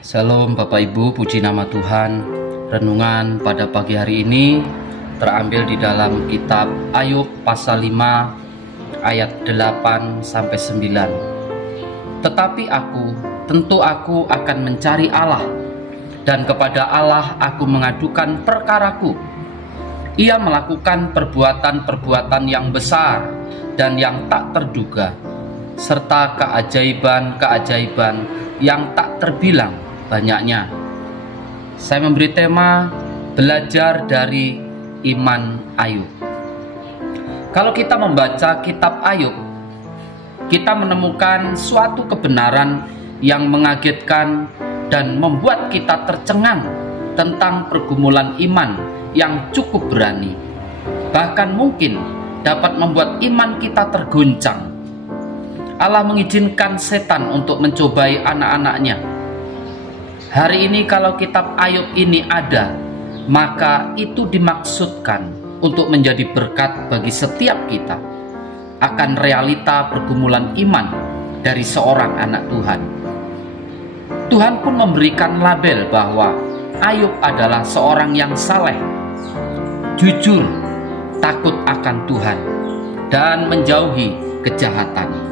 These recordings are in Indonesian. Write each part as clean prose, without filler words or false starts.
Shalom Bapak Ibu, puji nama Tuhan. Renungan pada pagi hari ini terambil di dalam kitab Ayub pasal 5 ayat 8 sampai 9. Tetapi tentu aku akan mencari Allah, dan kepada Allah aku mengadukan perkaraku. Ia melakukan perbuatan-perbuatan yang besar dan yang tak terduga, serta keajaiban-keajaiban yang tak terbilang banyaknya. Saya memberi tema belajar dari iman Ayub. Kalau kita membaca kitab Ayub, kita menemukan suatu kebenaran yang mengagetkan dan membuat kita tercengang tentang pergumulan iman yang cukup berani, bahkan mungkin dapat membuat iman kita terguncang. Allah mengizinkan setan untuk mencobai anak-anaknya. Hari ini kalau kitab Ayub ini ada, maka itu dimaksudkan untuk menjadi berkat bagi setiap kita akan realita pergumulan iman dari seorang anak Tuhan. Tuhan pun memberikan label bahwa Ayub adalah seorang yang saleh, jujur, takut akan Tuhan, dan menjauhi kejahatan.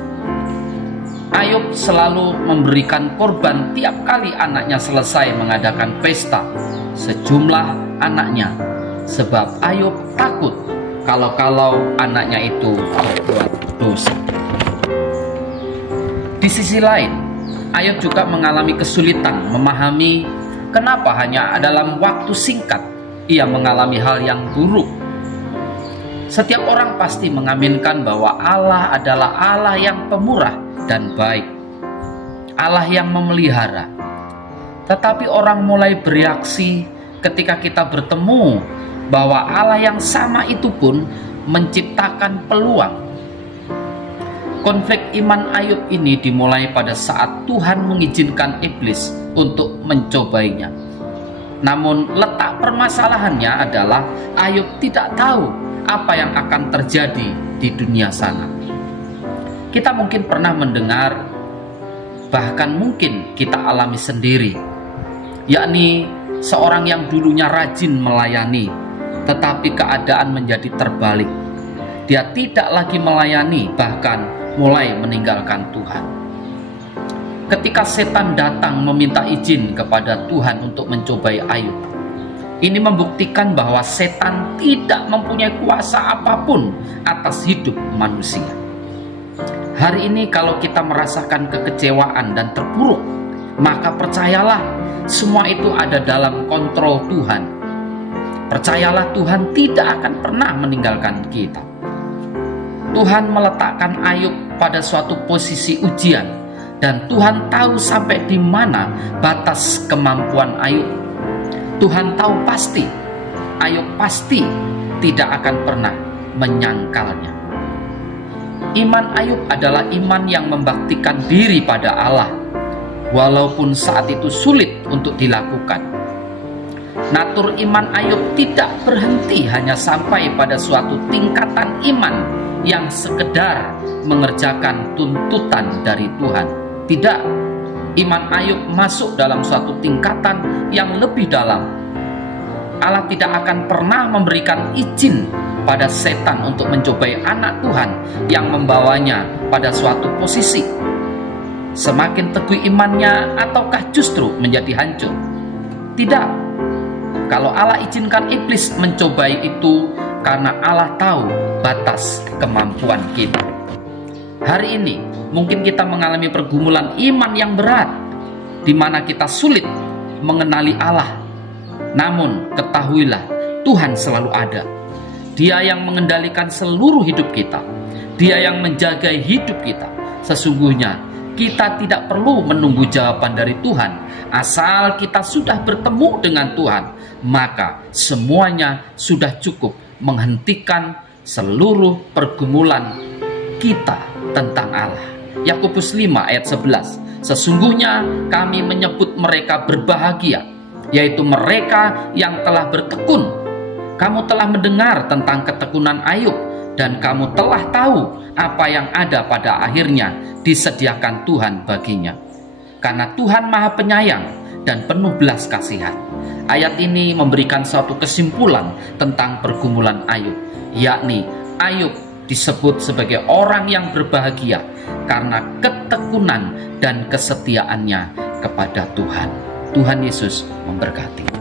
Ayub selalu memberikan korban tiap kali anaknya selesai mengadakan pesta, sejumlah anaknya, sebab Ayub takut kalau anaknya itu berbuat dosa. Di sisi lain, Ayub juga mengalami kesulitan memahami kenapa hanya dalam waktu singkat ia mengalami hal yang buruk. Setiap orang pasti mengaminkan bahwa Allah adalah Allah yang pemurah dan baik, Allah yang memelihara. Tetapi orang mulai bereaksi ketika kita bertemu bahwa Allah yang sama itu pun menciptakan peluang. Konflik iman Ayub ini dimulai pada saat Tuhan mengizinkan iblis untuk mencobainya. Namun letak permasalahannya adalah Ayub tidak tahu apa yang akan terjadi di dunia sana. Kita mungkin pernah mendengar, bahkan mungkin kita alami sendiri, yakni seorang yang dulunya rajin melayani, tetapi keadaan menjadi terbalik. Dia tidak lagi melayani, bahkan mulai meninggalkan Tuhan. Ketika setan datang meminta izin kepada Tuhan untuk mencobai Ayub, ini membuktikan bahwa setan tidak mempunyai kuasa apapun atas hidup manusia. Hari ini kalau kita merasakan kekecewaan dan terpuruk, maka percayalah semua itu ada dalam kontrol Tuhan. Percayalah Tuhan tidak akan pernah meninggalkan kita. Tuhan meletakkan Ayub pada suatu posisi ujian, dan Tuhan tahu sampai di mana batas kemampuan Ayub. Tuhan tahu pasti, Ayub pasti tidak akan pernah menyangkalnya. Iman Ayub adalah iman yang membaktikan diri pada Allah, walaupun saat itu sulit untuk dilakukan. Natur iman Ayub tidak berhenti hanya sampai pada suatu tingkatan iman yang sekedar mengerjakan tuntutan dari Tuhan. Tidak, iman Ayub masuk dalam suatu tingkatan yang lebih dalam. Allah tidak akan pernah memberikan izin pada setan untuk mencobai anak Tuhan yang membawanya pada suatu posisi. Semakin teguh imannya ataukah justru menjadi hancur? Tidak. Kalau Allah izinkan iblis mencobai itu karena Allah tahu batas kemampuan kita. Hari ini mungkin kita mengalami pergumulan iman yang berat, di mana kita sulit mengenali Allah. Namun ketahuilah, Tuhan selalu ada. Dia yang mengendalikan seluruh hidup kita. Dia yang menjaga hidup kita. Sesungguhnya kita tidak perlu menunggu jawaban dari Tuhan. Asal kita sudah bertemu dengan Tuhan, maka semuanya sudah cukup menghentikan seluruh pergumulan kita tentang Allah. Yakobus 5 ayat 11. Sesungguhnya kami menyebut mereka berbahagia, yaitu mereka yang telah bertekun. Kamu telah mendengar tentang ketekunan Ayub, dan kamu telah tahu apa yang ada pada akhirnya disediakan Tuhan baginya. Karena Tuhan Maha Penyayang dan penuh belas kasihan. Ayat ini memberikan suatu kesimpulan tentang pergumulan Ayub, yakni Ayub disebut sebagai orang yang berbahagia karena ketekunan dan kesetiaannya kepada Tuhan. Tuhan Yesus memberkati.